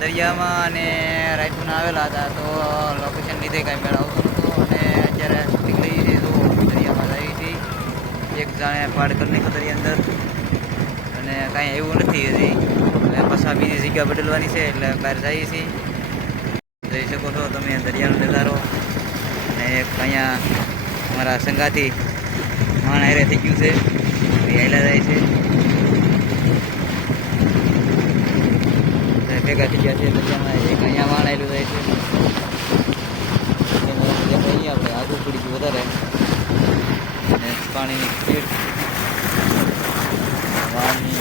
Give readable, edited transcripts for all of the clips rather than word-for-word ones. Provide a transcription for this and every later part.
દરિયામાં અને રાયપુરના આવેલા હતા, તો લોકેશન લીધે કાંઈ મેળ આવતો નહોતો અને અત્યારે શૂટિંગ લઈ છે તો દરિયામાં આવી હતી. એક જાણે પાડ કરી નાખ્યો દરિયા અંદર અને કાંઈ એવું નથી હજી. અને પાછા બીજી જગ્યા બદલવાની છે એટલે બહાર જઈએ છીએ. જોઈ શકો છો તમે દરિયાનો નજારો. અને એક અહીંયા અમારા સંગાથી માણ હારે થઈ ગયું છે, હાઈલા જાય છે, ભેગા થઈ ગયા છે દરિયામાં. એક અહીંયા વાણ આવેલું જાય છે, અહીંયા આપણે આગળ પડી ગયું વધારે અને પાણીની સ્પીડ વાણની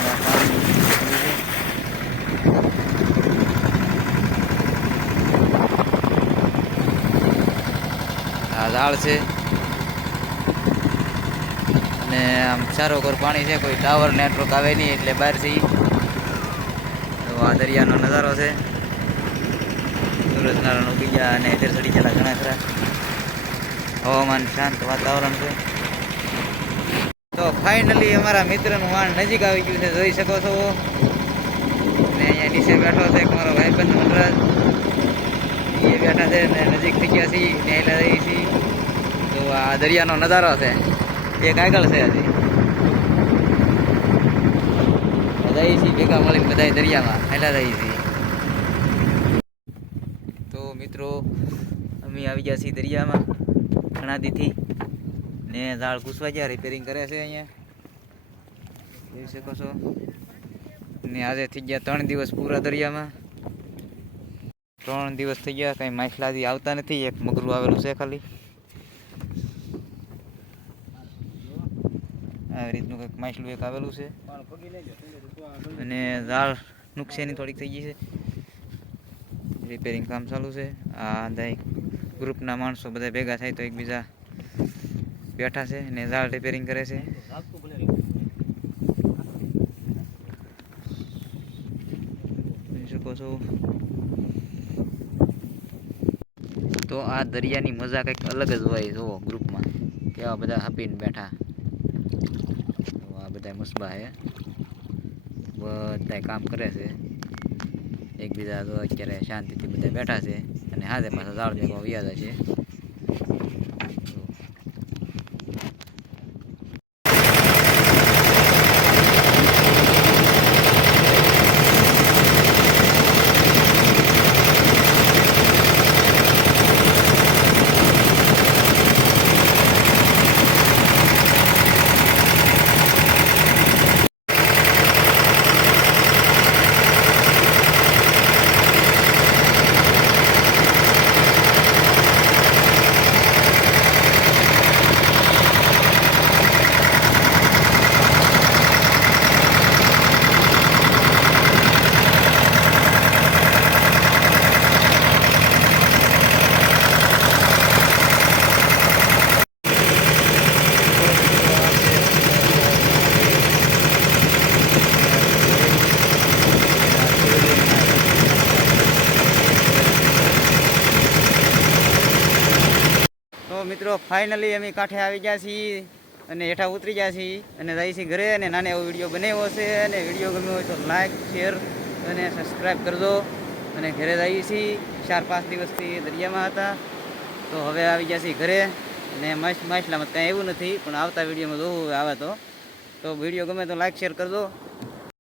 આ ઝાડ છે અને આમ ચારો કોર પાણી છે, કોઈ ટાવર નેટવર્ક આવે નહીં એટલે બહારથી તો આ દરિયાનો નજારો છે. સૂરજ નારાયણ ઉગી ગયા અને ઇધર ચડી ગયેલા ઘણા ખરા. હવામાન શાંત વાતાવરણ છે. તો ફાઇનલી અમારા મિત્રનું વાણ નજીક આવી ગયું છે, જોઈ શકો છો. અને અહીંયા નીચે બેઠો છે અમારો ભાઈબંધ વનરાજ, એ બેઠા છે ને નજીક થઈ ગયા છીએ, ન્યાયલા જઈએ છીએ. તો આ દરિયાનો નજારો છે, એક આગળ છે હજી જઈએ છીએ ભેગા મળીને બધા દરિયામાં હેલા જઈએ છીએ. તો મિત્રો અમે આવી ગયા છીએ દરિયામાં ઘણા દીથી ને ઝાડ ઘૂસવા ગયા, રિપેરિંગ કરે છે અહીંયા જોઈ શકો છો. ને આજે થઈ ગયા 3 દિવસ પૂરા દરિયામાં. 3 દિવસ થઈ ગયા, કંઈ માછલાથી આવતા નથી. એક મગરું આવેલું છે ખાલી. આવી રીતનું કંઈક માછલું એક આવેલું છે અને ઝાડ નુકસાની થોડીક થઈ ગઈ છે, રિપેરિંગ કામ ચાલુ છે. આ બધા ગ્રુપના માણસો બધા ભેગા થાય તો એકબીજા બેઠા છે અને ઝાડ રિપેરિંગ કરે છે. જોઈ શકો છો. તો આ દરિયાની મજા કંઈક અલગ જ હોય. જુઓ ગ્રુપમાં કેવા બધા હાપીને બેઠા. આ બધા મસબા હે, બધા કામ કરે છે એકબીજા. તો અત્યારે શાંતિથી બધા બેઠા છે અને હાથે પાછા ઝાડ ભેગો વ્યાજ છે. મિત્રો ફાઇનલી અમે કાંઠે આવી ગયા છીએ અને હેઠા ઉતરી ગયા છીએ અને જઈએ છીએ ઘરે. અને નાનો એવો વિડીયો બનાવ્યો છે અને વિડીયો ગમ્યો હોય તો લાઈક શેર અને સબસ્ક્રાઈબ કરજો. અને ઘરે જઈએ છીએ, 4-5 દિવસથી દરિયામાં હતા તો હવે આવી ગયા છીએ ઘરે. અને માછલામાં કાંઈ એવું નથી, પણ આવતા વિડીયોમાં જોવું આવે તો વિડીયો ગમે તો લાઈક શેર કરજો.